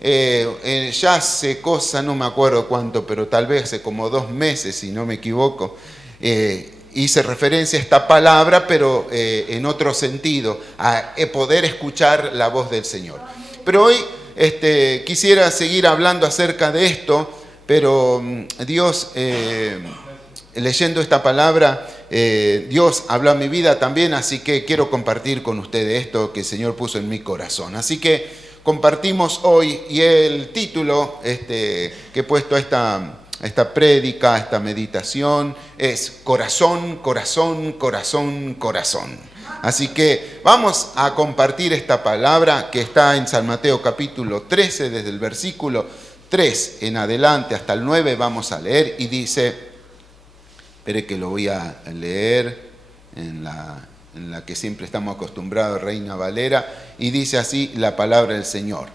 ya hace cosa, no me acuerdo cuánto, pero tal vez hace como 2 meses, si no me equivoco, hice referencia a esta palabra, pero en otro sentido, a poder escuchar la voz del Señor. Pero hoy quisiera seguir hablando acerca de esto, pero Dios, leyendo esta palabra, Dios habló a mi vida también, así que quiero compartir con ustedes esto que el Señor puso en mi corazón. Así que compartimos hoy, y el título que he puesto a esta prédica, a esta meditación, es Corazón, Corazón, Corazón, Corazón. Así que vamos a compartir esta palabra que está en San Mateo capítulo 13, desde el versículo 3 en adelante hasta el 9 vamos a leer, y dice... Espere que lo voy a leer en la que siempre estamos acostumbrados, Reina Valera, y dice así la palabra del Señor.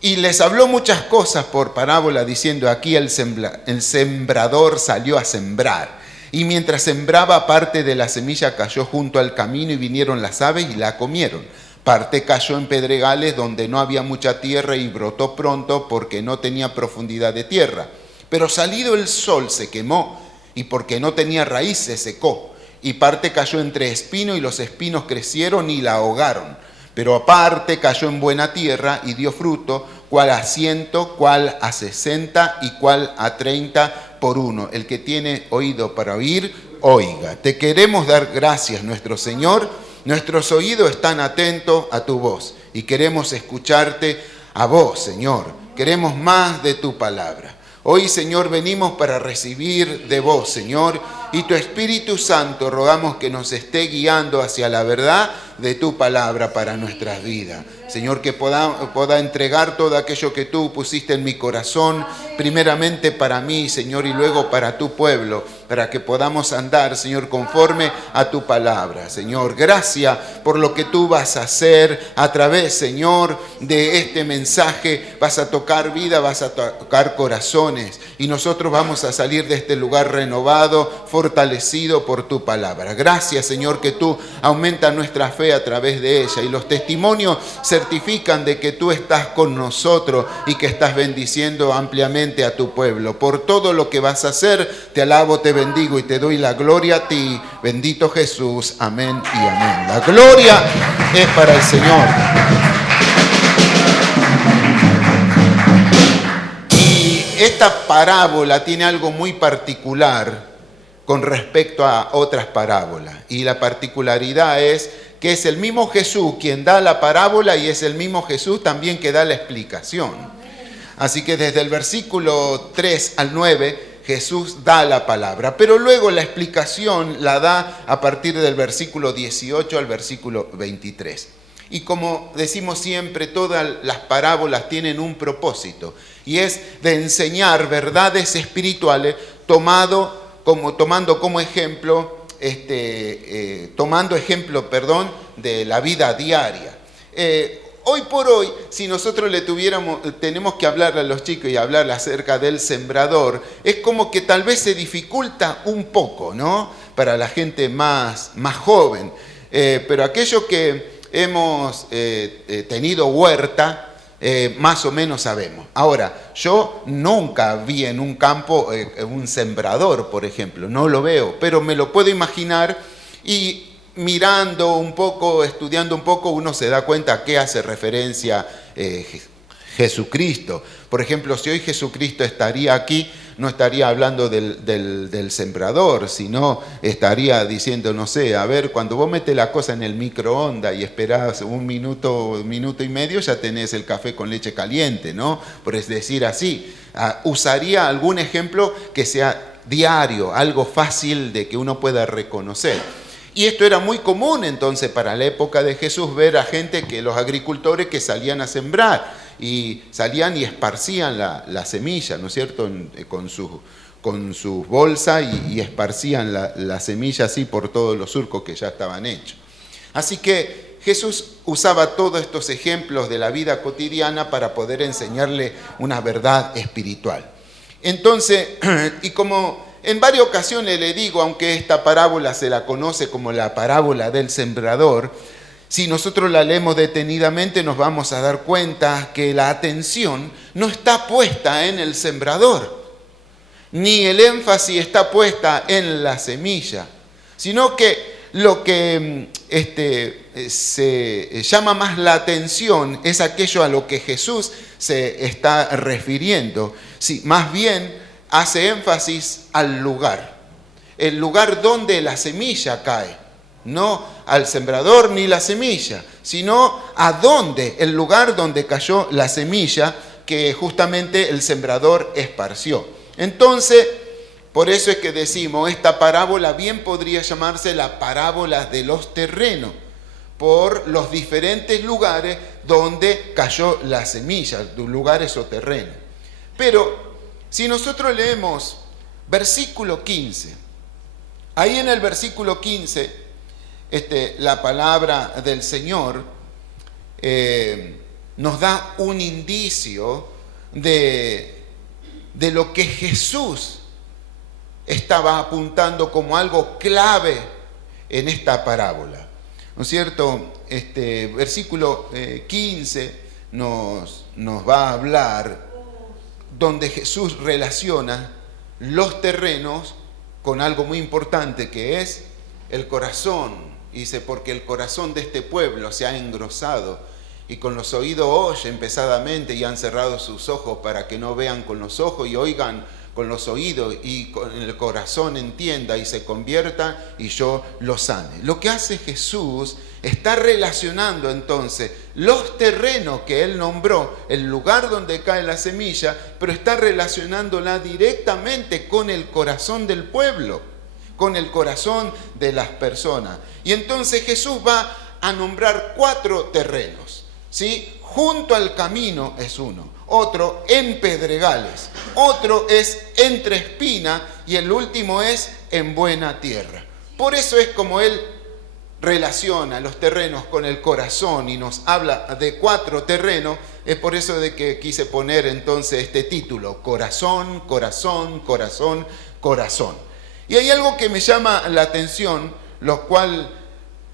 Y les habló muchas cosas por parábola, diciendo: aquí el sembrador salió a sembrar. Y mientras sembraba, parte de la semilla cayó junto al camino, y vinieron las aves y la comieron. Parte cayó en pedregales donde no había mucha tierra, y brotó pronto porque no tenía profundidad de tierra. Pero salido el sol se quemó, y porque no tenía raíz se secó. Y parte cayó entre espinos, y los espinos crecieron y la ahogaron. Pero aparte cayó en buena tierra y dio fruto, cuál a 100, cuál a 60 y cuál a 30 por uno. El que tiene oído para oír, oiga. Te queremos dar gracias, nuestro Señor. Nuestros oídos están atentos a tu voz y queremos escucharte a vos, Señor. Queremos más de tu palabra. Hoy, Señor, venimos para recibir de vos, Señor, y tu Espíritu Santo rogamos que nos esté guiando hacia la verdad de tu palabra para nuestras vidas. Señor, que pueda entregar todo aquello que tú pusiste en mi corazón, primeramente para mí, Señor, y luego para tu pueblo, para que podamos andar, Señor, conforme a tu palabra. Señor, gracias por lo que tú vas a hacer a través, Señor, de este mensaje. Vas a tocar vida, vas a tocar corazones, y nosotros vamos a salir de este lugar renovado, fortalecido por tu palabra. Gracias, Señor, que tú aumentas nuestra fe a través de ella, y los testimonios certifican de que tú estás con nosotros y que estás bendiciendo ampliamente a tu pueblo. Por todo lo que vas a hacer, te alabo, te bendigo y te doy la gloria a ti. Bendito Jesús. Amén y amén. La gloria es para el Señor. Y esta parábola tiene algo muy particular con respecto a otras parábolas. Y la particularidad es que es el mismo Jesús quien da la parábola, y es el mismo Jesús también que da la explicación. Así que desde el versículo 3 al 9, Jesús da la palabra, pero luego la explicación la da a partir del versículo 18 al versículo 23. Y como decimos siempre, todas las parábolas tienen un propósito, y es de enseñar verdades espirituales tomando como ejemplo, de la vida diaria. Hoy por hoy, si nosotros tenemos que hablarle a los chicos y hablar acerca del sembrador, es como que tal vez se dificulta un poco, ¿no? Para la gente más joven. Pero aquellos que hemos tenido huerta, más o menos sabemos. Ahora, yo nunca vi en un campo un sembrador, por ejemplo, no lo veo, pero me lo puedo imaginar, y mirando un poco, estudiando un poco, uno se da cuenta a qué hace referencia Jesucristo. Por ejemplo, si hoy Jesucristo estaría aquí, no estaría hablando del sembrador, sino estaría diciendo, no sé, a ver, cuando vos metes la cosa en el microondas y esperás un minuto y medio, ya tenés el café con leche caliente, ¿no? Por decir así. Usaría algún ejemplo que sea diario, algo fácil de que uno pueda reconocer. Y esto era muy común entonces para la época de Jesús, ver a gente, los agricultores que salían a sembrar, y salían y esparcían la semilla, ¿no es cierto?, con sus bolsas, y esparcían la semilla así por todos los surcos que ya estaban hechos. Así que Jesús usaba todos estos ejemplos de la vida cotidiana para poder enseñarle una verdad espiritual. Entonces, y como en varias ocasiones le digo, aunque esta parábola se la conoce como la parábola del sembrador, Si nosotros la leemos detenidamente, nos vamos a dar cuenta que la atención no está puesta en el sembrador, ni el énfasis está puesta en la semilla, sino que lo que se llama más la atención es aquello a lo que Jesús se está refiriendo. Sí, más bien hace énfasis al lugar, el lugar donde la semilla cae. No al sembrador ni la semilla, sino a dónde, el lugar donde cayó la semilla que justamente el sembrador esparció. Entonces, por eso es que decimos, esta parábola bien podría llamarse la parábola de los terrenos, por los diferentes lugares donde cayó la semilla, lugares o terrenos. Pero si nosotros leemos versículo 15, ahí en el versículo 15, la palabra del Señor nos da un indicio de lo que Jesús estaba apuntando como algo clave en esta parábola. ¿No es cierto? Versículo 15 nos va a hablar donde Jesús relaciona los terrenos con algo muy importante que es el corazón. Dice, porque el corazón de este pueblo se ha engrosado y con los oídos oyen pesadamente y han cerrado sus ojos para que no vean con los ojos y oigan con los oídos y con el corazón entienda y se convierta y yo lo sane. Lo que hace Jesús está relacionando entonces los terrenos que Él nombró, el lugar donde cae la semilla, pero está relacionándola directamente con el corazón del pueblo, con el corazón de las personas. Y entonces Jesús va a nombrar 4 terrenos, ¿sí? Junto al camino es uno, otro en pedregales, otro es entre espinas y el último es en buena tierra. Por eso es como Él relaciona los terrenos con el corazón y nos habla de 4 terrenos. Es por eso de que quise poner entonces este título, corazón, corazón, corazón, corazón. Y hay algo que me llama la atención, lo cual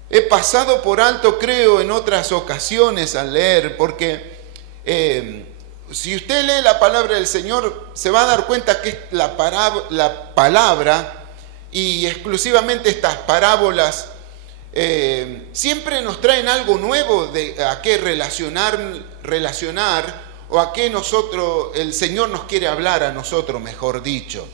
he pasado por alto, creo, en otras ocasiones al leer, porque si usted lee la palabra del Señor, se va a dar cuenta que es la palabra, y exclusivamente estas parábolas siempre nos traen algo nuevo de a qué relacionar o a qué el Señor nos quiere hablar a nosotros, mejor dicho.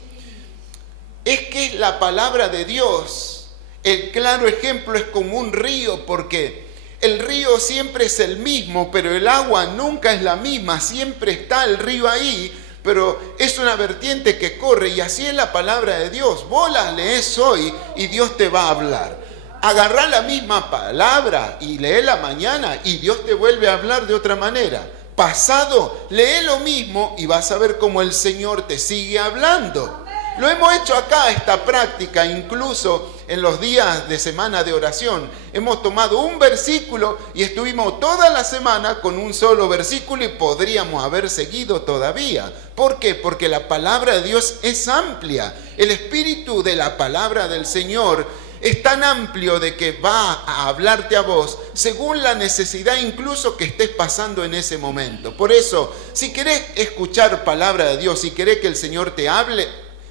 Es que es la palabra de Dios. El claro ejemplo es como un río, porque el río siempre es el mismo, pero el agua nunca es la misma. Siempre está el río ahí, pero es una vertiente que corre, y así es la palabra de Dios. Vos la lees hoy y Dios te va a hablar. Agarrá la misma palabra y léela mañana y Dios te vuelve a hablar de otra manera. Pasado, lee lo mismo y vas a ver cómo el Señor te sigue hablando. Lo hemos hecho acá, esta práctica, incluso en los días de semana de oración. Hemos tomado un versículo y estuvimos toda la semana con un solo versículo y podríamos haber seguido todavía. ¿Por qué? Porque la palabra de Dios es amplia. El espíritu de la palabra del Señor es tan amplio de que va a hablarte a vos según la necesidad incluso que estés pasando en ese momento. Por eso, si querés escuchar palabra de Dios, si querés que el Señor te hable,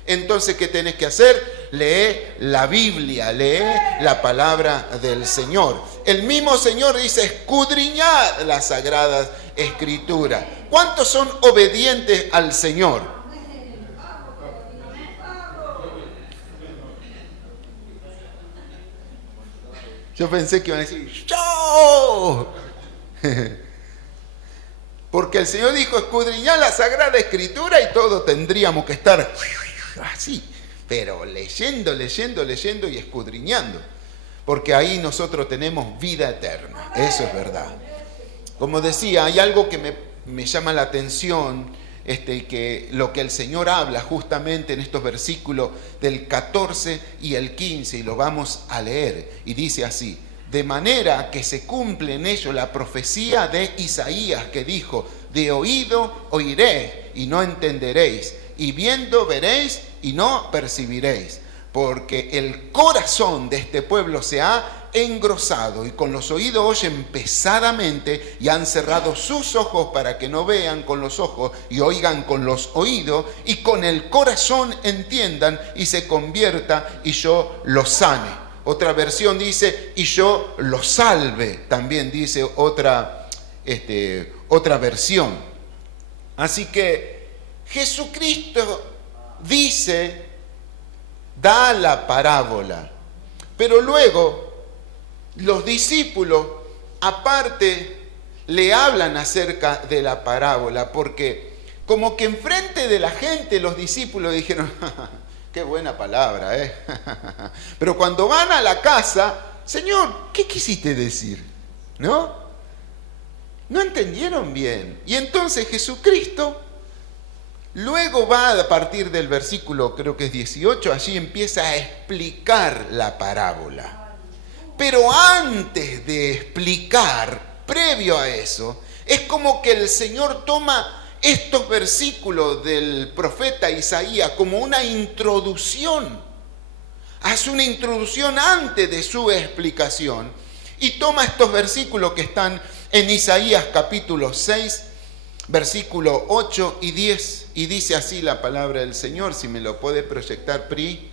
entonces, ¿qué tenés que hacer? Lee la Biblia, lee la palabra del Señor. El mismo Señor dice, escudriñad las sagradas escrituras. ¿Cuántos son obedientes al Señor? Yo pensé que iban a decir, ¡yo! Porque el Señor dijo, escudriñad la sagrada escritura y todos tendríamos que estar así, pero leyendo y escudriñando, porque ahí nosotros tenemos vida eterna. Eso es verdad. Como decía, hay algo que me llama la atención, que lo que el Señor habla justamente en estos versículos del 14 y el 15, y lo vamos a leer, y dice así: de manera que se cumple en ello la profecía de Isaías, que dijo, de oído oiréis y no entenderéis, y viendo veréis y no percibiréis, porque el corazón de este pueblo se ha engrosado y con los oídos oyen pesadamente y han cerrado sus ojos para que no vean con los ojos y oigan con los oídos y con el corazón entiendan y se convierta y yo los sane. Otra versión dice y yo los salve, también dice otra versión. Así que Jesucristo da la parábola, pero luego los discípulos aparte le hablan acerca de la parábola, porque como que enfrente de la gente los discípulos dijeron, qué buena palabra, ¿eh? Pero cuando van a la casa, Señor, ¿qué quisiste decir? ¿No? No entendieron bien. Y entonces Jesucristo luego va a partir del versículo, creo que es 18, allí empieza a explicar la parábola. Pero antes de explicar, previo a eso, es como que el Señor toma estos versículos del profeta Isaías como una introducción. Hace una introducción antes de su explicación y toma estos versículos que están en Isaías capítulo 6, versículo 8 y 10, y dice así la palabra del Señor, si me lo puede proyectar, Pri.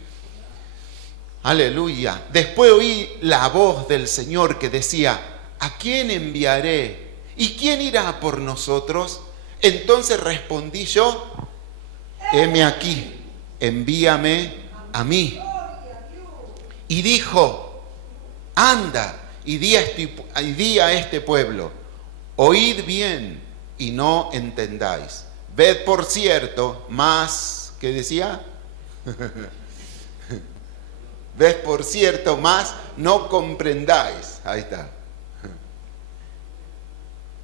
Aleluya. Después oí la voz del Señor que decía, ¿a quién enviaré? ¿Y quién irá por nosotros? Entonces respondí yo, heme aquí, envíame a mí. Y dijo, anda y di a este pueblo, oíd bien y no entendáis. Ved por cierto, más, ¿qué decía? Ved por cierto, más no comprendáis. Ahí está.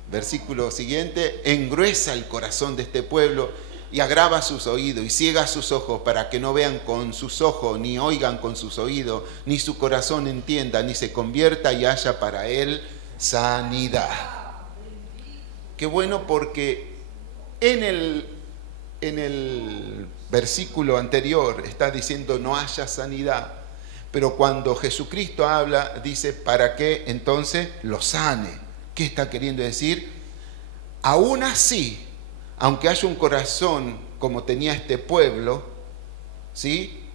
Versículo siguiente, engruesa el corazón de este pueblo y agrava sus oídos y ciega sus ojos para que no vean con sus ojos, ni oigan con sus oídos, ni su corazón entienda, ni se convierta y haya para él sanidad. Qué bueno, porque en el versículo anterior está diciendo no haya sanidad, pero cuando Jesucristo habla dice para que entonces lo sane. ¿Qué está queriendo decir? Aún así, aunque haya un corazón como tenía este pueblo, ¿sí?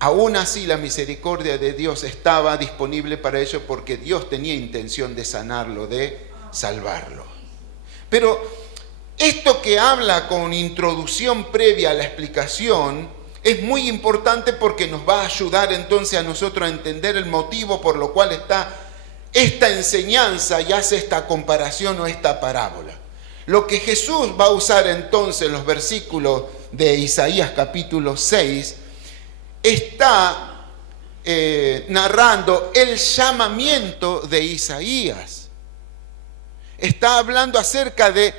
Aún así la misericordia de Dios estaba disponible para ellos porque Dios tenía intención de sanarlo, de salvarlo. Pero esto que habla con introducción previa a la explicación es muy importante porque nos va a ayudar entonces a nosotros a entender el motivo por lo cual está esta enseñanza y hace esta comparación o esta parábola. Lo que Jesús va a usar entonces en los versículos de Isaías capítulo 6 está narrando el llamamiento de Isaías. Está hablando acerca de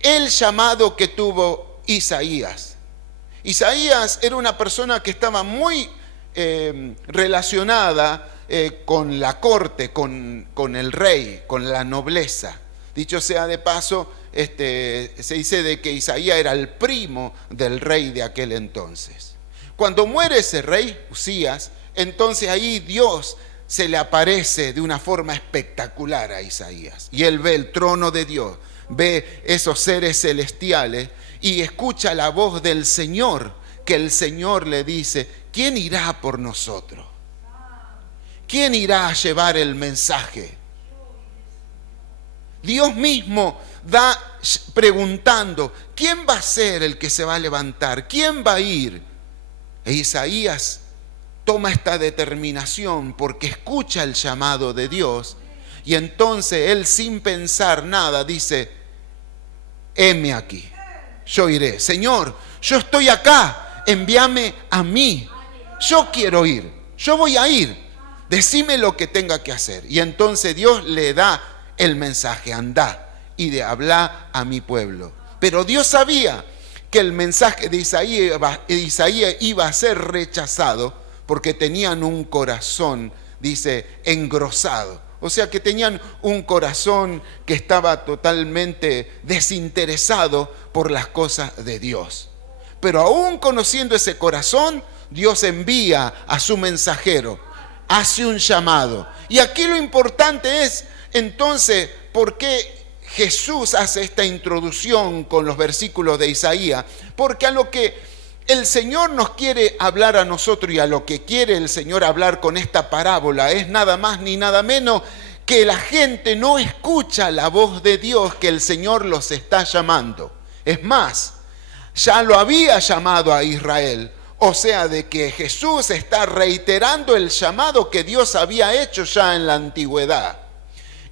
el llamado que tuvo Isaías. Isaías era una persona que estaba muy relacionada con la corte, con el rey, con la nobleza. Dicho sea de paso, se dice de que Isaías era el primo del rey de aquel entonces. Cuando muere ese rey, Usías, entonces ahí Dios se le aparece de una forma espectacular a Isaías. Y él ve el trono de Dios, ve esos seres celestiales y escucha la voz del Señor, que el Señor le dice, ¿quién irá por nosotros? ¿Quién irá a llevar el mensaje? Dios mismo da preguntando, ¿quién va a ser el que se va a levantar? ¿Quién va a ir? E Isaías toma esta determinación porque escucha el llamado de Dios y entonces él sin pensar nada dice, heme aquí, yo iré. Señor, yo estoy acá, envíame a mí. Yo quiero ir, yo voy a ir. Decime lo que tenga que hacer. Y entonces Dios le da el mensaje, andá y de hablar a mi pueblo. Pero Dios sabía que el mensaje de Isaías iba a ser rechazado porque tenían un corazón, dice, engrosado. O sea que tenían un corazón que estaba totalmente desinteresado por las cosas de Dios. Pero aún conociendo ese corazón, Dios envía a su mensajero hace un llamado. Y aquí lo importante es, entonces, ¿por qué Jesús hace esta introducción con los versículos de Isaías? Porque a lo que el Señor nos quiere hablar a nosotros y a lo que quiere el Señor hablar con esta parábola es nada más ni nada menos que la gente no escucha la voz de Dios, que el Señor los está llamando. Es más, ya lo había llamado a Israel. O sea, de que Jesús está reiterando el llamado que Dios había hecho ya en la antigüedad.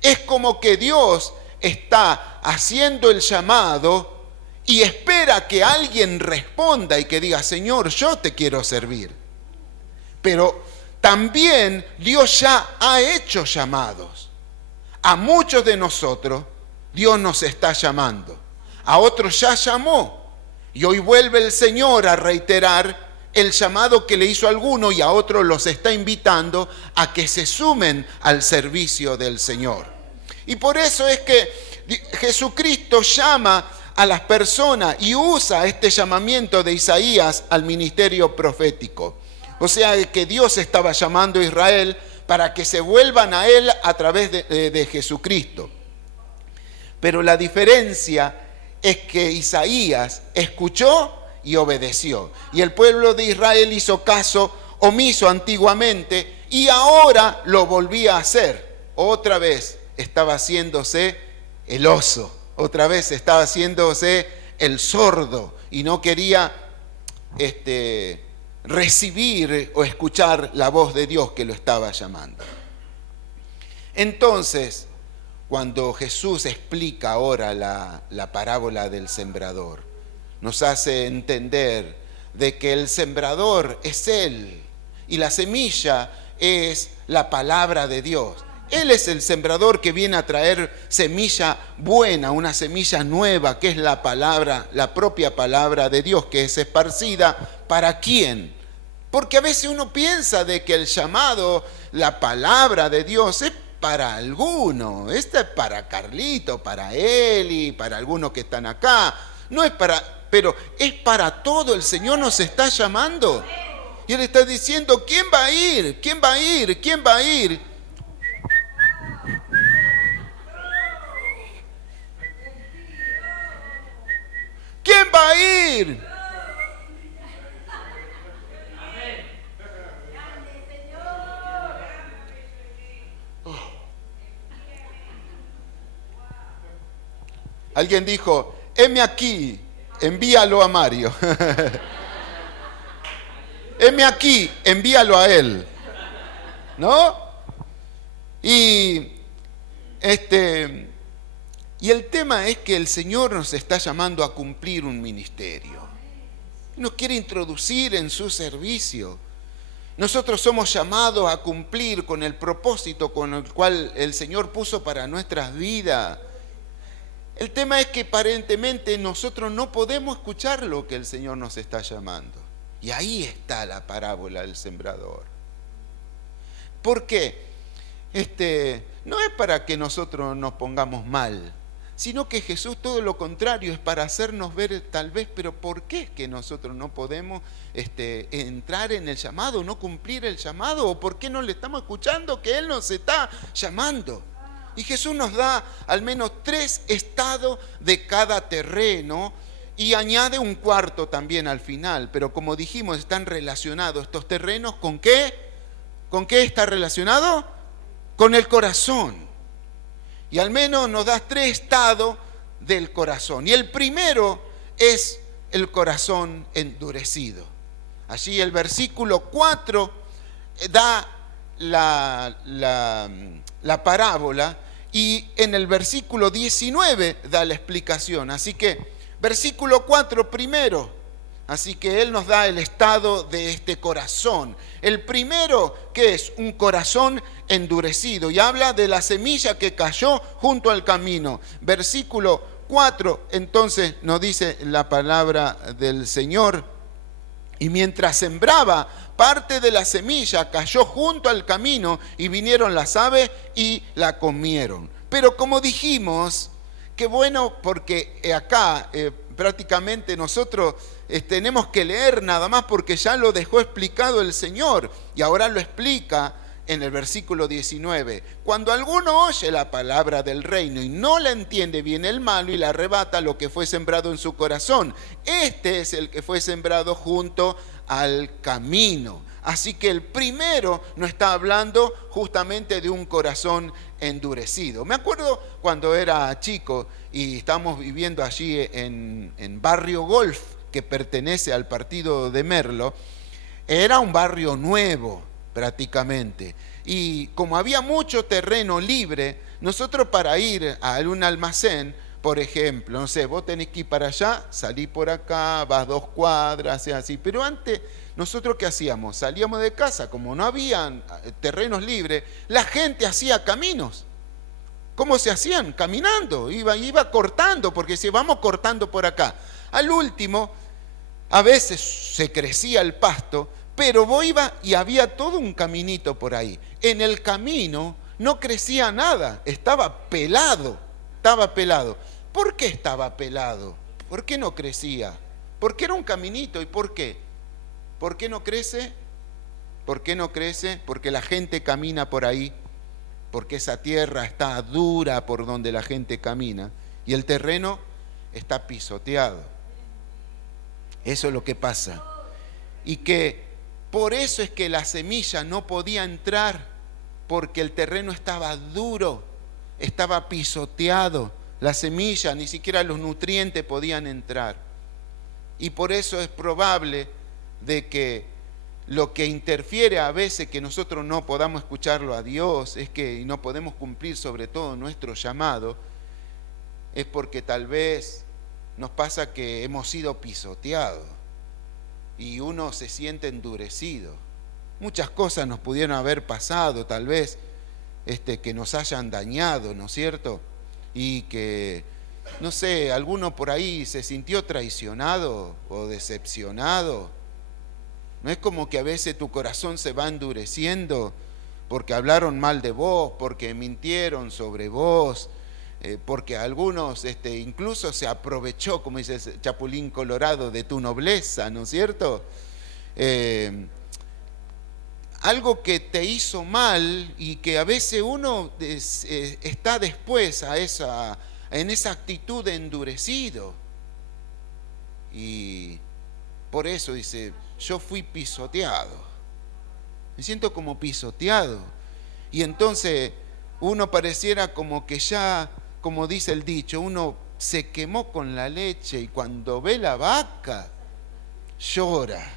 Es como que Dios está haciendo el llamado y espera que alguien responda y que diga, Señor, yo te quiero servir. Pero también Dios ya ha hecho llamados. A muchos de nosotros Dios nos está llamando. A otros ya llamó. Y hoy vuelve el Señor a reiterar el llamado que le hizo a alguno y a otros los está invitando a que se sumen al servicio del Señor. Y por eso es que Jesucristo llama a las personas y usa este llamamiento de Isaías al ministerio profético. O sea, que Dios estaba llamando a Israel para que se vuelvan a Él a través de Jesucristo. Pero la diferencia es que Isaías escuchó y obedeció. Y el pueblo de Israel hizo caso omiso antiguamente y ahora lo volvía a hacer. Otra vez estaba haciéndose el oso, otra vez estaba haciéndose el sordo y no quería recibir o escuchar la voz de Dios que lo estaba llamando. Entonces, cuando Jesús explica ahora la parábola del sembrador, nos hace entender de que el sembrador es Él y la semilla es la palabra de Dios. Él es el sembrador que viene a traer semilla buena, una semilla nueva, que es la palabra, la propia palabra de Dios, que es esparcida. ¿Para quién? Porque a veces uno piensa de que el llamado, la palabra de Dios es para alguno. Esta es para Carlito, para Eli, para algunos que están acá. No es para, pero es para todo. El Señor nos está llamando. Y Él está diciendo, ¿quién va a ir? ¿Quién va a ir? ¿Quién va a ir? ¿Quién va a ir? Alguien dijo, heme aquí, envíalo a Mario. Heme aquí, envíalo a él. ¿No? Y el tema es que el Señor nos está llamando a cumplir un ministerio. Nos quiere introducir en su servicio. Nosotros somos llamados a cumplir con el propósito con el cual el Señor puso para nuestras vidas. El tema es que aparentemente nosotros no podemos escuchar lo que el Señor nos está llamando. Y ahí está la parábola del sembrador. ¿Por qué? No es para que nosotros nos pongamos mal, sino que Jesús todo lo contrario, es para hacernos ver tal vez, pero ¿por qué es que nosotros no podemos entrar en el llamado, no cumplir el llamado? ¿O por qué no le estamos escuchando que Él nos está llamando? Y Jesús nos da al menos 3 estados de cada terreno y añade un cuarto también al final. Pero como dijimos, están relacionados estos terrenos ¿con qué? ¿Con qué está relacionado? Con el corazón. Y al menos nos da 3 estados del corazón. Y el primero es el corazón endurecido. Allí el versículo 4 da la parábola y en el versículo 19 da la explicación. Así que versículo 4 primero. Así que Él nos da el estado de este corazón. El primero, que es un corazón endurecido, y habla de la semilla que cayó junto al camino. Versículo 4, entonces nos dice la palabra del Señor: y mientras sembraba, parte de la semilla cayó junto al camino y vinieron las aves y la comieron. Pero como dijimos, qué bueno, porque acá prácticamente nosotros tenemos que leer nada más porque ya lo dejó explicado el Señor y ahora lo explica en el versículo 19, cuando alguno oye la palabra del reino y no la entiende, viene el malo y le arrebata lo que fue sembrado en su corazón. Este es el que fue sembrado junto al camino. Así que el primero nos está hablando justamente de un corazón endurecido. Me acuerdo cuando era chico y estábamos viviendo allí en Barrio Golf, que pertenece al partido de Merlo. Era un barrio nuevo prácticamente, y como había mucho terreno libre, nosotros para ir a un almacén, por ejemplo, no sé, vos tenés que ir para allá, salí por acá, vas 2 cuadras, así. Pero antes, nosotros ¿qué hacíamos? Salíamos de casa, como no habían terrenos libres, la gente hacía caminos. ¿Cómo se hacían? Caminando, iba cortando, porque si vamos cortando por acá. Al último, a veces se crecía el pasto, pero vos ibas y había todo un caminito por ahí. En el camino no crecía nada, estaba pelado. ¿Por qué estaba pelado? ¿Por qué no crecía? Porque era un caminito. ¿Y por qué? ¿Por qué no crece? ¿Por qué no crece? Porque la gente camina por ahí, porque esa tierra está dura por donde la gente camina y el terreno está pisoteado. Eso es lo que pasa. Y que por eso es que la semilla no podía entrar, porque el terreno estaba duro, estaba pisoteado. La semilla, ni siquiera los nutrientes podían entrar. Y por eso es probable de que lo que interfiere a veces que nosotros no podamos escucharlo a Dios, es que no podemos cumplir sobre todo nuestro llamado, es porque tal vez nos pasa que hemos sido pisoteados y uno se siente endurecido. Muchas cosas nos pudieron haber pasado, tal vez que nos hayan dañado, ¿no es cierto? Y que, no sé, alguno por ahí se sintió traicionado o decepcionado. ¿No es como que a veces tu corazón se va endureciendo porque hablaron mal de vos, porque mintieron sobre vos, porque algunos incluso se aprovechó, como dice el Chapulín Colorado, de tu nobleza, ¿no es cierto? Algo que te hizo mal y que a veces uno está después en esa actitud de endurecido. Y por eso dice, yo fui pisoteado, me siento como pisoteado. Y entonces uno pareciera como que ya, como dice el dicho, uno se quemó con la leche y cuando ve la vaca llora.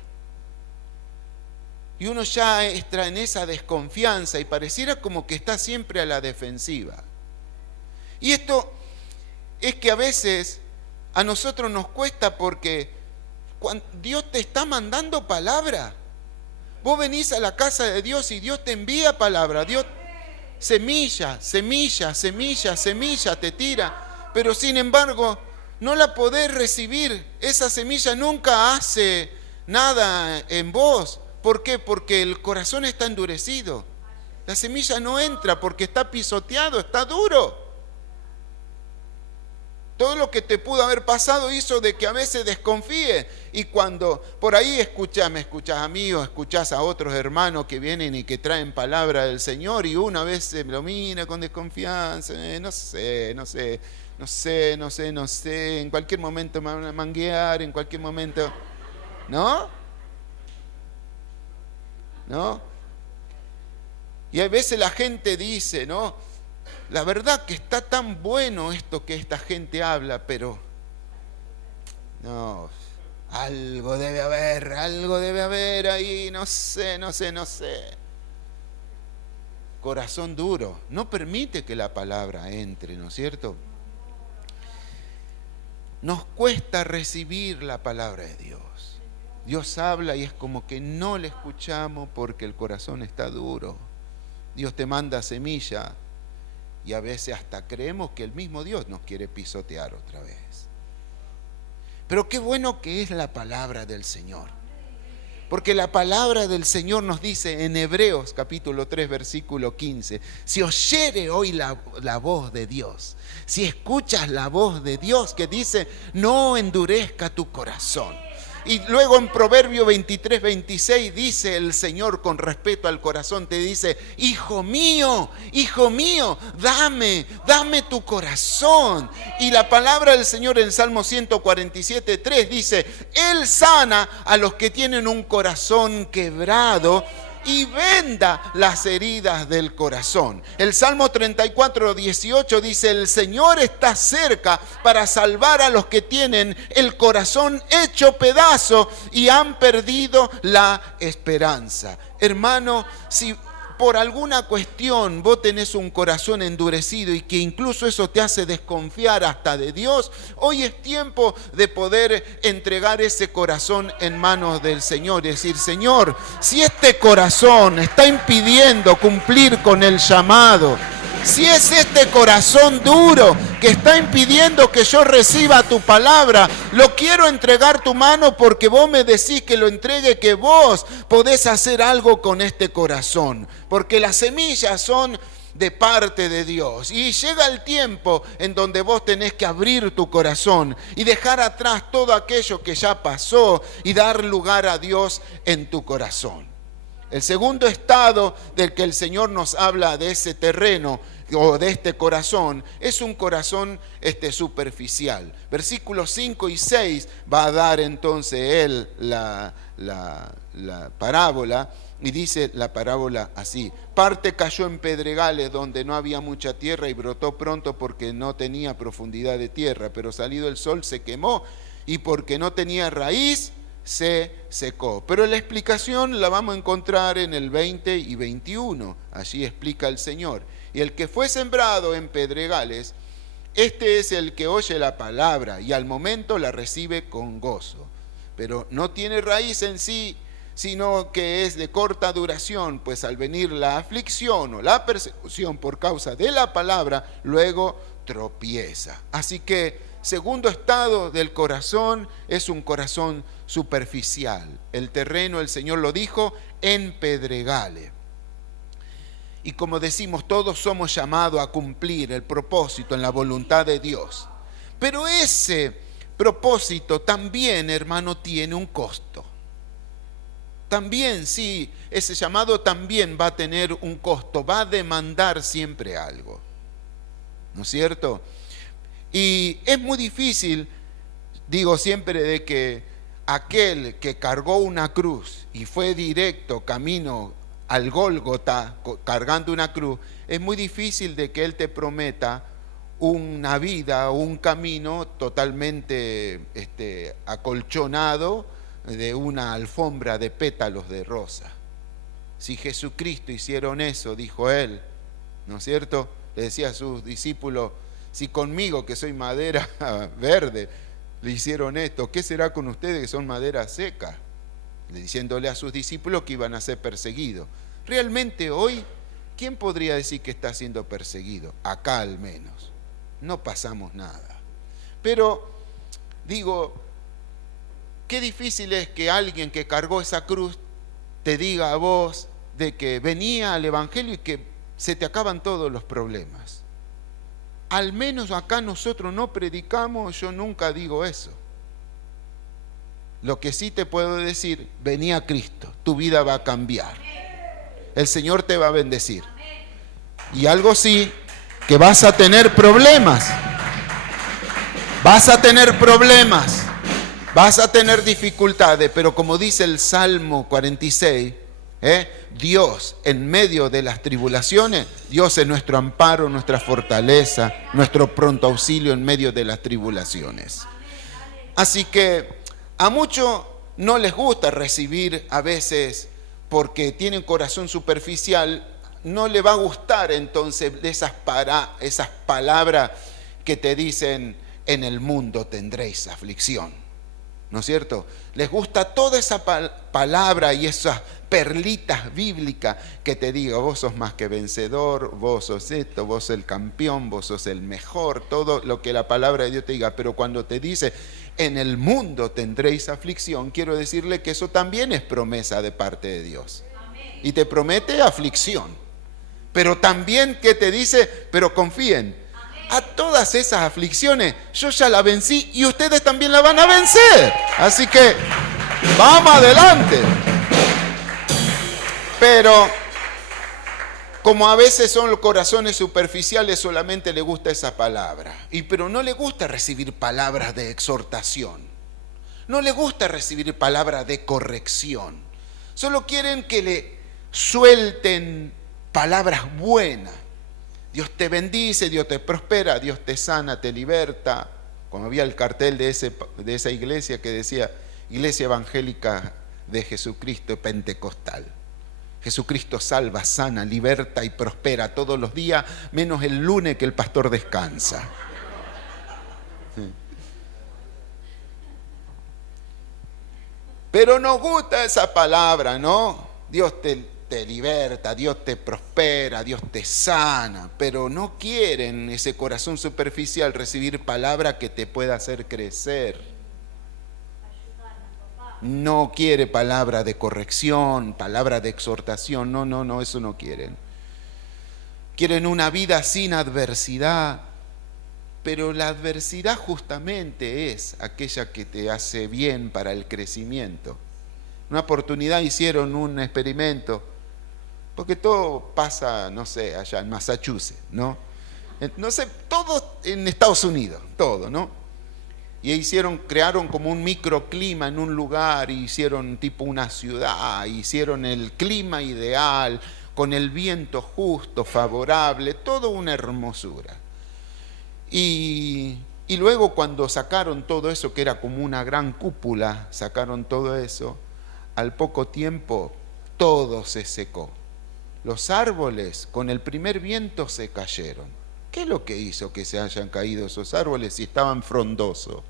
Y uno ya entra en esa desconfianza y pareciera como que está siempre a la defensiva. Y esto es que a veces a nosotros nos cuesta porque cuando Dios te está mandando palabra. Vos venís a la casa de Dios y Dios te envía palabra. Dios semilla te tira, pero sin embargo no la podés recibir. Esa semilla nunca hace nada en vos. ¿Por qué? Porque el corazón está endurecido. La semilla no entra porque está pisoteado, está duro. Todo lo que te pudo haber pasado hizo de que a veces desconfíe. Y cuando por ahí me escuchás a mí o escuchás a otros hermanos que vienen y que traen palabra del Señor y una vez se lo mira con desconfianza, no sé, en cualquier momento me van a manguear, en cualquier momento, ¿no? Y a veces la gente dice, ¿no? La verdad que está tan bueno esto que esta gente habla, pero no, algo debe haber ahí, no sé. Corazón duro, no permite que la palabra entre, ¿no es cierto? Nos cuesta recibir la palabra de Dios. Dios habla y es como que no le escuchamos porque el corazón está duro. Dios te manda semilla y a veces hasta creemos que el mismo Dios nos quiere pisotear otra vez. Pero qué bueno que es la palabra del Señor. Porque la palabra del Señor nos dice en Hebreos capítulo 3 versículo 15, si oyere hoy la voz de Dios, si escuchas la voz de Dios que dice, no endurezca tu corazón. Y luego en Proverbio 23, 26 dice el Señor con respeto al corazón, te dice, hijo mío, dame tu corazón. Y la palabra del Señor en Salmo 147, 3 dice, Él sana a los que tienen un corazón quebrado y venda las heridas del corazón. El Salmo 34, 18 dice, el Señor está cerca para salvar a los que tienen el corazón hecho pedazo y han perdido la esperanza. Hermano, si por alguna cuestión vos tenés un corazón endurecido y que incluso eso te hace desconfiar hasta de Dios, hoy es tiempo de poder entregar ese corazón en manos del Señor y decir, Señor, si este corazón está impidiendo cumplir con el llamado, si es este corazón duro que está impidiendo que yo reciba tu palabra, lo quiero entregar tu mano porque vos me decís que lo entregue, que vos podés hacer algo con este corazón. Porque las semillas son de parte de Dios. Y llega el tiempo en donde vos tenés que abrir tu corazón y dejar atrás todo aquello que ya pasó y dar lugar a Dios en tu corazón. El segundo estado del que el Señor nos habla de ese terreno o de este corazón es un corazón superficial. Versículos 5 y 6 va a dar entonces él la parábola y dice la parábola así. Parte cayó en pedregales donde no había mucha tierra y brotó pronto porque no tenía profundidad de tierra, pero salido el sol se quemó y porque no tenía raíz se secó. Pero la explicación la vamos a encontrar en el 20 y 21. Allí explica el Señor. Y el que fue sembrado en pedregales, este es el que oye la palabra y al momento la recibe con gozo. Pero no tiene raíz en sí, sino que es de corta duración, pues al venir la aflicción o la persecución por causa de la palabra, luego tropieza. Así que segundo estado del corazón es un corazón superficial. El terreno, el Señor lo dijo, en pedregales. Y como decimos, todos somos llamados a cumplir el propósito en la voluntad de Dios. Pero ese propósito también, hermano, tiene un costo. También, sí, ese llamado también va a tener un costo, va a demandar siempre algo. ¿No es cierto? Y es muy difícil, digo siempre, de que aquel que cargó una cruz y fue directo camino al Gólgota cargando una cruz, es muy difícil de que Él te prometa una vida o un camino totalmente acolchonado de una alfombra de pétalos de rosa. Si Jesucristo hicieron eso, dijo Él, ¿no es cierto? Le decía a sus discípulos, si conmigo que soy madera verde le hicieron esto, ¿qué será con ustedes que son madera seca? Diciéndole a sus discípulos que iban a ser perseguidos. Realmente hoy, ¿quién podría decir que está siendo perseguido? Acá al menos. No pasamos nada. Pero, digo, qué difícil es que alguien que cargó esa cruz te diga a vos de que venía al Evangelio y que se te acaban todos los problemas. Al menos acá nosotros no predicamos, yo nunca digo eso. Lo que sí te puedo decir, vení a Cristo, tu vida va a cambiar. El Señor te va a bendecir. Y algo sí, que vas a tener problemas. Vas a tener problemas. Vas a tener dificultades, pero como dice el Salmo 46, Dios en medio de las tribulaciones, Dios es nuestro amparo, nuestra fortaleza, nuestro pronto auxilio en medio de las tribulaciones. Así que a muchos no les gusta recibir a veces porque tienen corazón superficial, no le va a gustar entonces esas palabras que te dicen en el mundo tendréis aflicción, ¿no es cierto? Les gusta toda esa palabra y esas perlitas bíblicas que te diga, vos sos más que vencedor, vos sos esto, vos sos el campeón, vos sos el mejor, todo lo que la palabra de Dios te diga. Pero cuando te dice, en el mundo tendréis aflicción, quiero decirle que eso también es promesa de parte de Dios. Amén. Y te promete aflicción. Pero también que te dice, pero confíen, a todas esas aflicciones yo ya la vencí y ustedes también la van a vencer. Así que Vamos adelante. Pero como a veces son los corazones superficiales, solamente le gusta esa palabra. Pero no le gusta recibir palabras de exhortación. No le gusta recibir palabras de corrección. Solo quieren que le suelten palabras buenas. Dios te bendice, Dios te prospera, Dios te sana, te liberta. Como había el cartel de esa iglesia que decía Iglesia Evangélica de Jesucristo Pentecostal. Jesucristo salva, sana, liberta y prospera todos los días, menos el lunes que el pastor descansa. Pero nos gusta esa palabra, ¿no? Dios te liberta, Dios te prospera, Dios te sana, pero no quieren ese corazón superficial recibir palabra que te pueda hacer crecer. No quiere palabra de corrección, palabra de exhortación, no, eso no quieren. Quieren una vida sin adversidad, pero la adversidad justamente es aquella que te hace bien para el crecimiento. Una oportunidad hicieron un experimento, porque todo pasa, no sé, allá en Massachusetts, ¿no? No sé, todo en Estados Unidos, todo, ¿no? Y crearon como un microclima en un lugar, y hicieron tipo una ciudad, hicieron el clima ideal, con el viento justo, favorable, todo una hermosura. Y luego cuando sacaron todo eso, que era como una gran cúpula, sacaron todo eso, al poco tiempo todo se secó. Los árboles con el primer viento se cayeron. ¿Qué es lo que hizo que se hayan caído esos árboles si estaban frondosos?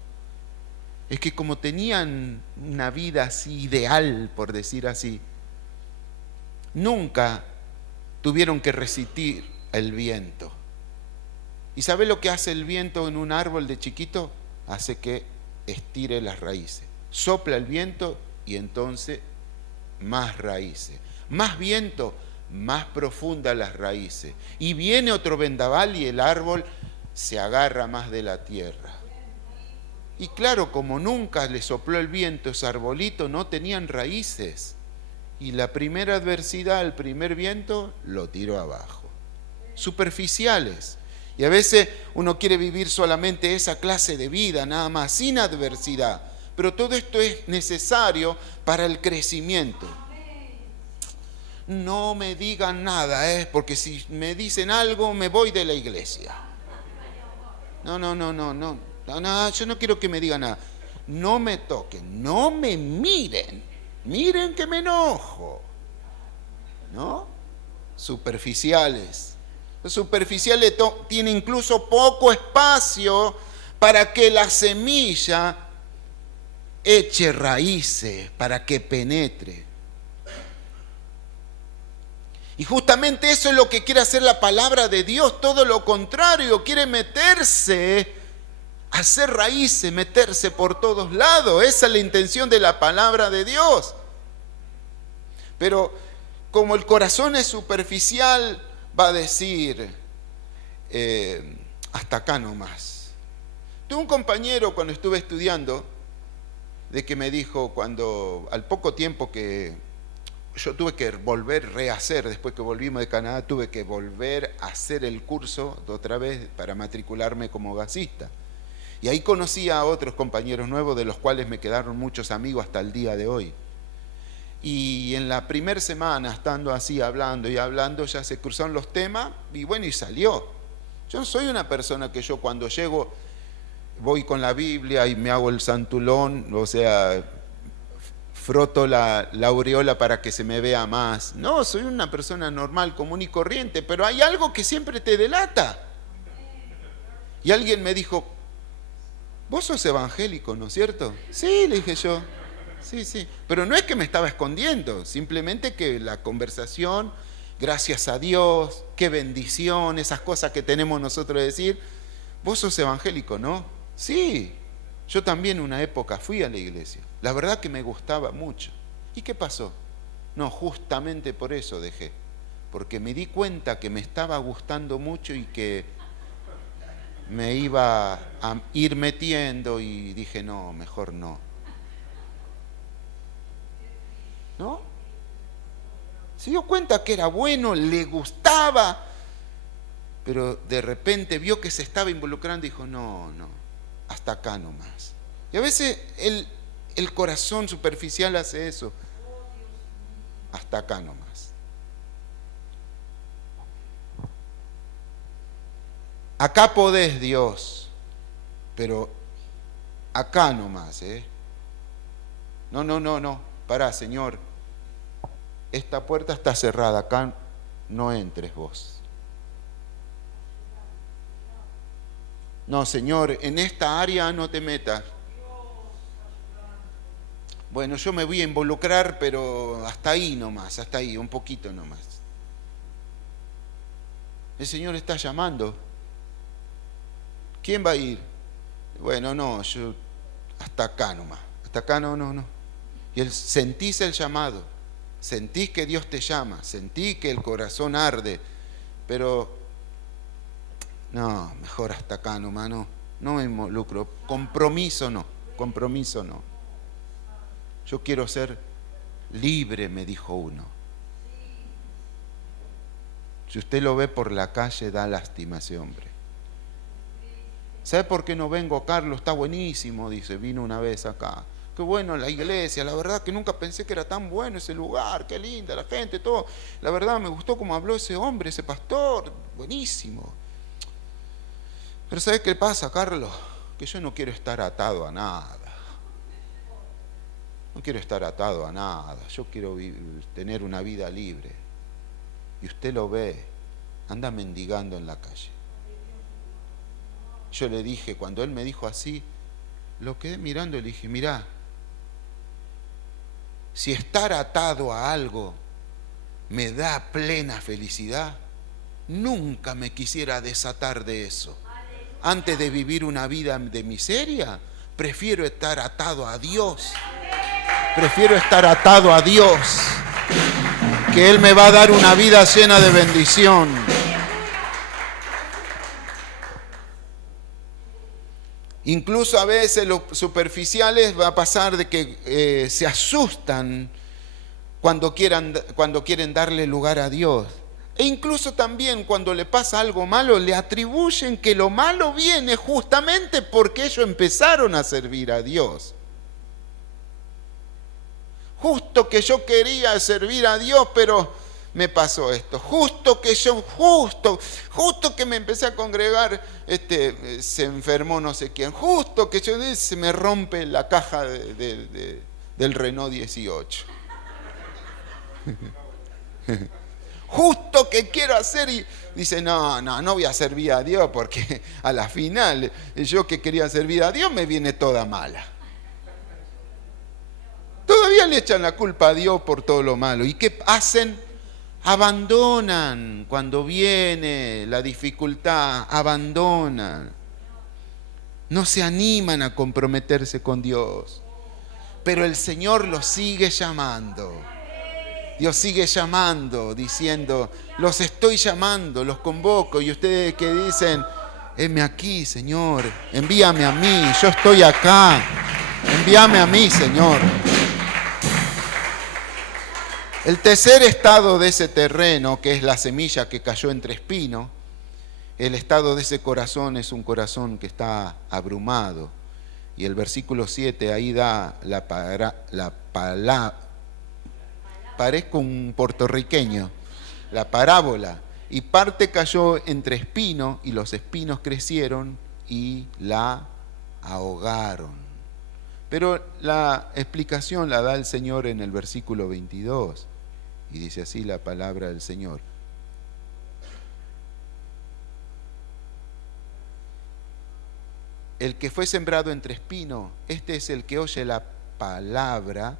Es que como tenían una vida así ideal, por decir así, nunca tuvieron que resistir el viento. ¿Y sabe lo que hace el viento en un árbol de chiquito? Hace que estire las raíces. Sopla el viento y entonces más raíces. Más viento, más profundas las raíces. Y viene otro vendaval y el árbol se agarra más de la tierra. Y claro, como nunca le sopló el viento, ese arbolito no tenían raíces. Y la primera adversidad, el primer viento, lo tiró abajo. Superficiales. Y a veces uno quiere vivir solamente esa clase de vida, nada más, sin adversidad. Pero todo esto es necesario para el crecimiento. No me digan nada, porque si me dicen algo, me voy de la iglesia. No, yo no quiero que me digan nada. No me toquen, no me miren. Miren que me enojo. ¿No? Superficiales. Los superficiales tienen incluso poco espacio para que la semilla eche raíces, para que penetre. Y justamente eso es lo que quiere hacer la palabra de Dios, todo lo contrario, quiere meterse, hacer raíces, meterse por todos lados. Esa es la intención de la palabra de Dios. Pero como el corazón es superficial, va a decir, hasta acá nomás. Tuve un compañero cuando estuve estudiando, de que me dijo, al poco tiempo que yo tuve que rehacer, después que volvimos de Canadá, tuve que volver a hacer el curso de otra vez para matricularme como gasista. Y ahí conocí a otros compañeros nuevos, de los cuales me quedaron muchos amigos hasta el día de hoy. Y en la primera semana, estando así hablando y hablando, ya se cruzaron los temas y bueno, y salió. Yo no soy una persona que yo cuando llego voy con la Biblia y me hago el santulón, o sea, froto la aureola para que se me vea más. No, soy una persona normal, común y corriente, pero hay algo que siempre te delata. Y alguien me dijo, vos sos evangélico, ¿no es cierto? Sí, le dije yo. Sí, pero no es que me estaba escondiendo, simplemente que la conversación, gracias a Dios, qué bendición, esas cosas que tenemos nosotros de decir, vos sos evangélico, ¿no? Sí, yo también una época fui a la iglesia, la verdad que me gustaba mucho. ¿Y qué pasó? No, justamente por eso dejé, porque me di cuenta que me estaba gustando mucho y que me iba a ir metiendo y dije, no, mejor no. ¿no? Se dio cuenta que era bueno, le gustaba, pero de repente vio que se estaba involucrando y dijo, no, hasta acá nomás. Y a veces el corazón superficial hace eso, hasta acá nomás. Acá podés, Dios, pero acá nomás, No, pará, Señor, esta puerta está cerrada, acá no entres vos. No, Señor, en esta área no te metas. Bueno, yo me voy a involucrar, pero hasta ahí nomás, hasta ahí, un poquito nomás. El Señor está llamando. ¿Quién va a ir? Bueno, no, yo hasta acá nomás, hasta acá no. Y sentís el llamado, sentís que Dios te llama, sentís que el corazón arde, pero no, mejor hasta acá nomás, no me involucro. Compromiso no. Yo quiero ser libre, me dijo uno. Si usted lo ve por la calle, da lástima ese hombre. ¿Sabe por qué no vengo, Carlos? Está buenísimo, dice, vino una vez acá. Qué bueno la iglesia, la verdad que nunca pensé que era tan bueno ese lugar, qué linda la gente, todo. La verdad me gustó cómo habló ese hombre, ese pastor, buenísimo. Pero ¿sabes qué pasa, Carlos? Que yo no quiero estar atado a nada. No quiero estar atado a nada. Yo quiero tener una vida libre. Y usted lo ve, anda mendigando en la calle. Yo le dije, cuando él me dijo así, lo quedé mirando y le dije, mirá, si estar atado a algo me da plena felicidad, nunca me quisiera desatar de eso. Antes de vivir una vida de miseria, prefiero estar atado a Dios. Prefiero estar atado a Dios, que Él me va a dar una vida llena de bendición. Incluso a veces los superficiales va a pasar de que se asustan cuando quieren darle lugar a Dios. E incluso también cuando le pasa algo malo, le atribuyen que lo malo viene justamente porque ellos empezaron a servir a Dios. Justo que yo quería servir a Dios, pero me pasó esto. Justo que me empecé a congregar, se enfermó no sé quién. Justo que se me rompe la caja del Renault 18. Justo que quiero hacer y dice, no voy a servir a Dios porque a la final yo que quería servir a Dios me viene toda mala. Todavía le echan la culpa a Dios por todo lo malo. ¿Y qué hacen? Abandonan cuando viene la dificultad, abandonan. No se animan a comprometerse con Dios. Pero el Señor los sigue llamando. Dios sigue llamando, diciendo, los estoy llamando, los convoco. Y ustedes que dicen, heme aquí, Señor, envíame a mí, yo estoy acá. Envíame a mí, Señor. El tercer estado de ese terreno, que es la semilla que cayó entre espinos, el estado de ese corazón es un corazón que está abrumado. Y el versículo 7 ahí da la palabra, parezco un puertorriqueño, la parábola. Y parte cayó entre espinos y los espinos crecieron y la ahogaron. Pero la explicación la da el Señor en el versículo 22. Y dice así la palabra del Señor. El que fue sembrado entre espinos, este es el que oye la palabra,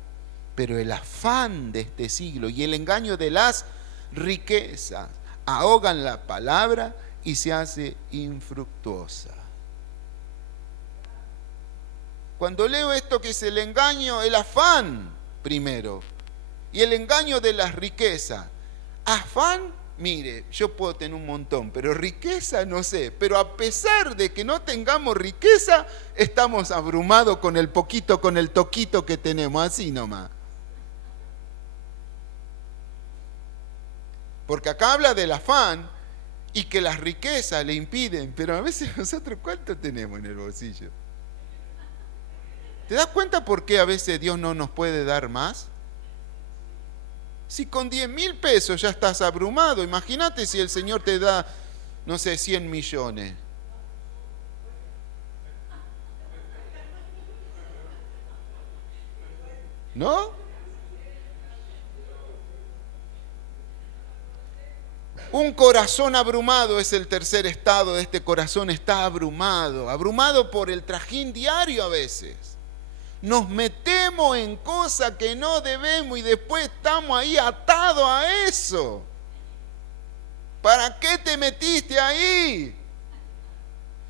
pero el afán de este siglo y el engaño de las riquezas ahogan la palabra y se hace infructuosa. Cuando leo esto que es el engaño, el afán primero, y el engaño de las riquezas. Afán, mire, yo puedo tener un montón, pero riqueza no sé. Pero a pesar de que no tengamos riqueza, estamos abrumados con el poquito, con el toquito que tenemos, así nomás. Porque acá habla del afán y que las riquezas le impiden, pero a veces nosotros ¿cuánto tenemos en el bolsillo? ¿Te das cuenta por qué a veces Dios no nos puede dar más? Si con 10.000 pesos ya estás abrumado, imagínate si el Señor te da, no sé, 100 millones. ¿No? Un corazón abrumado es el tercer estado de este corazón, está abrumado, abrumado por el trajín diario a veces. Nos metemos en cosas que no debemos y después estamos ahí atados a eso. ¿Para qué te metiste ahí?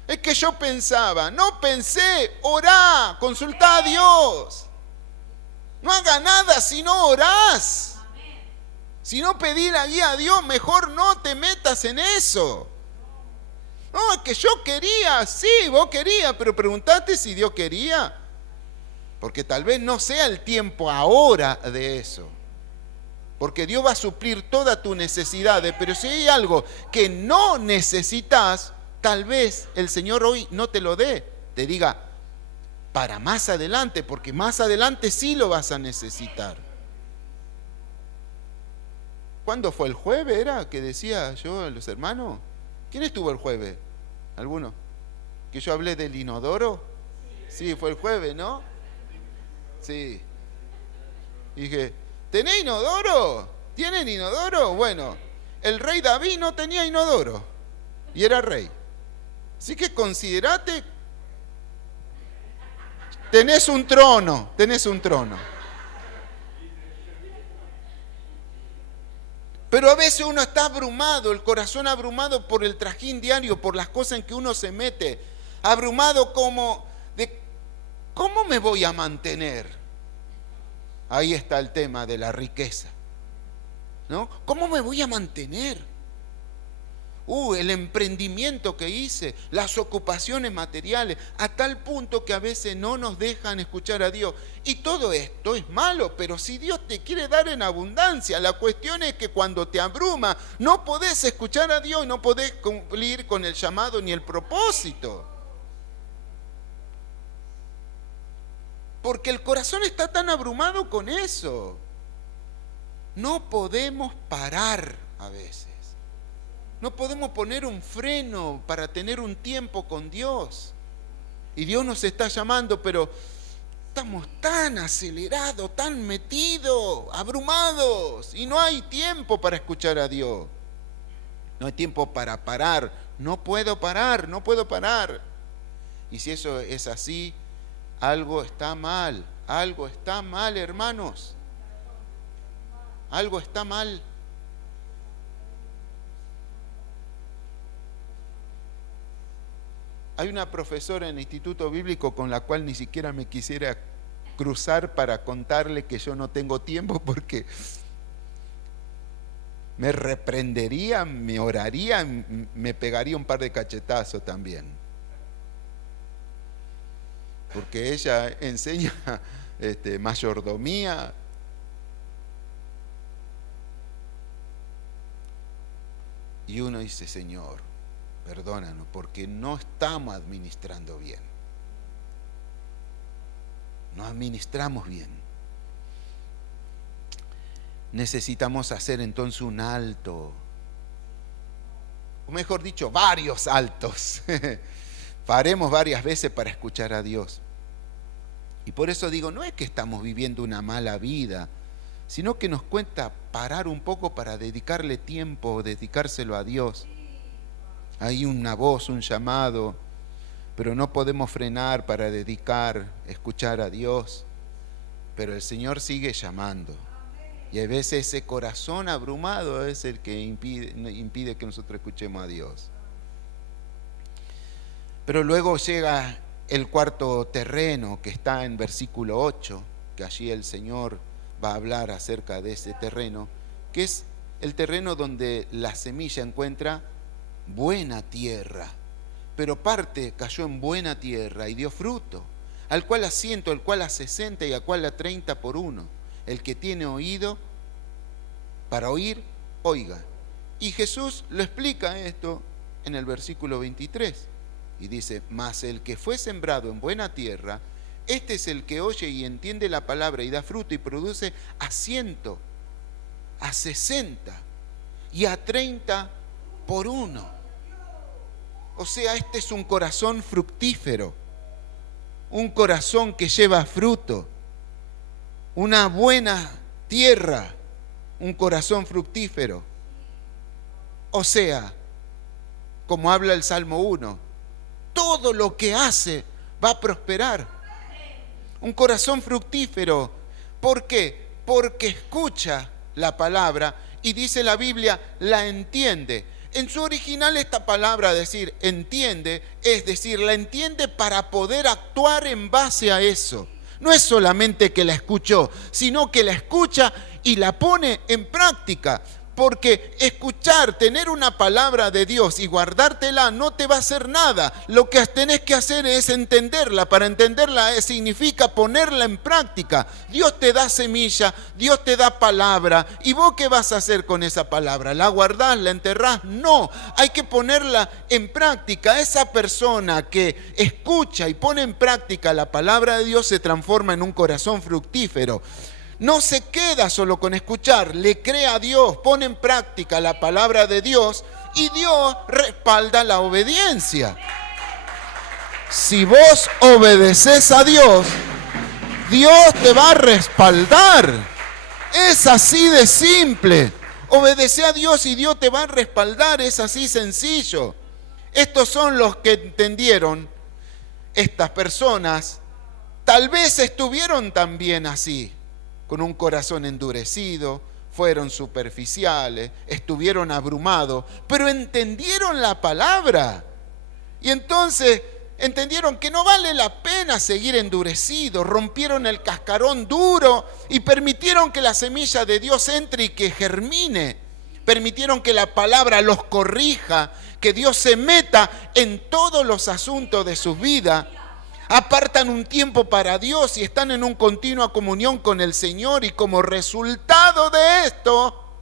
Es que yo pensaba, no pensé, orá, consultá a Dios. No haga nada si no orás. Si no pedís la guía a Dios, mejor no te metas en eso. No, es que yo quería, sí, vos querías, pero preguntate si Dios quería. Porque tal vez no sea el tiempo ahora de eso. Porque Dios va a suplir todas tus necesidades, pero si hay algo que no necesitas, tal vez el Señor hoy no te lo dé. Te diga, para más adelante, porque más adelante sí lo vas a necesitar. ¿Cuándo fue? ¿El jueves era que decía yo a los hermanos? ¿Quién estuvo el jueves? ¿Alguno? ¿Que yo hablé del inodoro? Sí, fue el jueves, ¿no? Sí. Dije, ¿tenés inodoro? ¿Tienen inodoro? Bueno, el rey David no tenía inodoro y era rey. Así que considerate, tenés un trono. Pero a veces uno está abrumado, el corazón abrumado por el trajín diario, por las cosas en que uno se mete, abrumado como de ¿cómo me voy a mantener? Ahí está el tema de la riqueza, ¿no? ¿Cómo me voy a mantener? El emprendimiento que hice, las ocupaciones materiales, a tal punto que a veces no nos dejan escuchar a Dios. Y todo esto es malo, pero si Dios te quiere dar en abundancia, la cuestión es que cuando te abruma, no podés escuchar a Dios, no podés cumplir con el llamado ni el propósito. Porque el corazón está tan abrumado con eso. No podemos parar a veces. No podemos poner un freno para tener un tiempo con Dios. Y Dios nos está llamando, pero estamos tan acelerados, tan metidos, abrumados. Y no hay tiempo para escuchar a Dios. No hay tiempo para parar. No puedo parar. Y si eso es así, algo está mal. Algo está mal, hermanos. Algo está mal. Hay una profesora en el Instituto Bíblico con la cual ni siquiera me quisiera cruzar para contarle que yo no tengo tiempo porque me reprendería, me oraría, me pegaría un par de cachetazos también. Porque ella enseña mayordomía. Y uno dice, Señor, perdónanos, porque no estamos administrando bien. No administramos bien. Necesitamos hacer entonces un alto. O mejor dicho, varios altos. Paremos varias veces para escuchar a Dios. Y por eso digo, no es que estamos viviendo una mala vida, sino que nos cuesta parar un poco para dedicarle tiempo, dedicárselo a Dios. Hay una voz, un llamado, pero no podemos frenar para escuchar a Dios. Pero el Señor sigue llamando. Y a veces ese corazón abrumado es el que impide que nosotros escuchemos a Dios. Pero luego llega el cuarto terreno que está en versículo 8, que allí el Señor va a hablar acerca de ese terreno, que es el terreno donde la semilla encuentra buena tierra, pero parte cayó en buena tierra y dio fruto, al cual a 100, al cual a 60 y al cual a 30 por uno. El que tiene oído para oír, oiga. Y Jesús lo explica esto en el versículo 23. Y dice, mas el que fue sembrado en buena tierra, este es el que oye y entiende la palabra y da fruto y produce a 100, a 60 y a 30 por uno. O sea, este es un corazón fructífero, un corazón que lleva fruto, una buena tierra, un corazón fructífero. O sea, como habla el Salmo 1, todo lo que hace va a prosperar. Un corazón fructífero. ¿Por qué? Porque escucha la palabra y dice la Biblia, la entiende. En su original esta palabra, decir entiende, es decir, la entiende para poder actuar en base a eso. No es solamente que la escuchó, sino que la escucha y la pone en práctica. Porque escuchar, tener una palabra de Dios y guardártela no te va a hacer nada. Lo que tenés que hacer es entenderla. Para entenderla significa ponerla en práctica. Dios te da semilla, Dios te da palabra. ¿Y vos qué vas a hacer con esa palabra? ¿La guardás, la enterrás? No, hay que ponerla en práctica. Esa persona que escucha y pone en práctica la palabra de Dios se transforma en un corazón fructífero. No se queda solo con escuchar, le cree a Dios, pone en práctica la palabra de Dios y Dios respalda la obediencia. Si vos obedeces a Dios, Dios te va a respaldar. Es así de simple. Obedece a Dios y Dios te va a respaldar, es así sencillo. Estos son los que entendieron, estas personas, tal vez estuvieron también así, con un corazón endurecido, fueron superficiales, estuvieron abrumados, pero entendieron la palabra. Y entonces entendieron que no vale la pena seguir endurecidos, rompieron el cascarón duro y permitieron que la semilla de Dios entre y que germine. Permitieron que la palabra los corrija, que Dios se meta en todos los asuntos de sus vidas. Apartan un tiempo para Dios y están en una continua comunión con el Señor y como resultado de esto,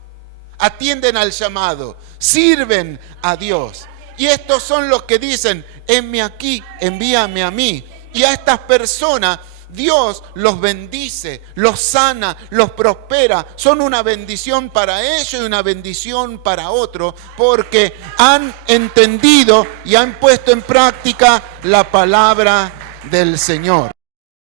atienden al llamado, sirven a Dios. Y estos son los que dicen, henme aquí, envíame a mí. Y a estas personas Dios los bendice, los sana, los prospera. Son una bendición para ellos y una bendición para otros porque han entendido y han puesto en práctica la palabra del Señor.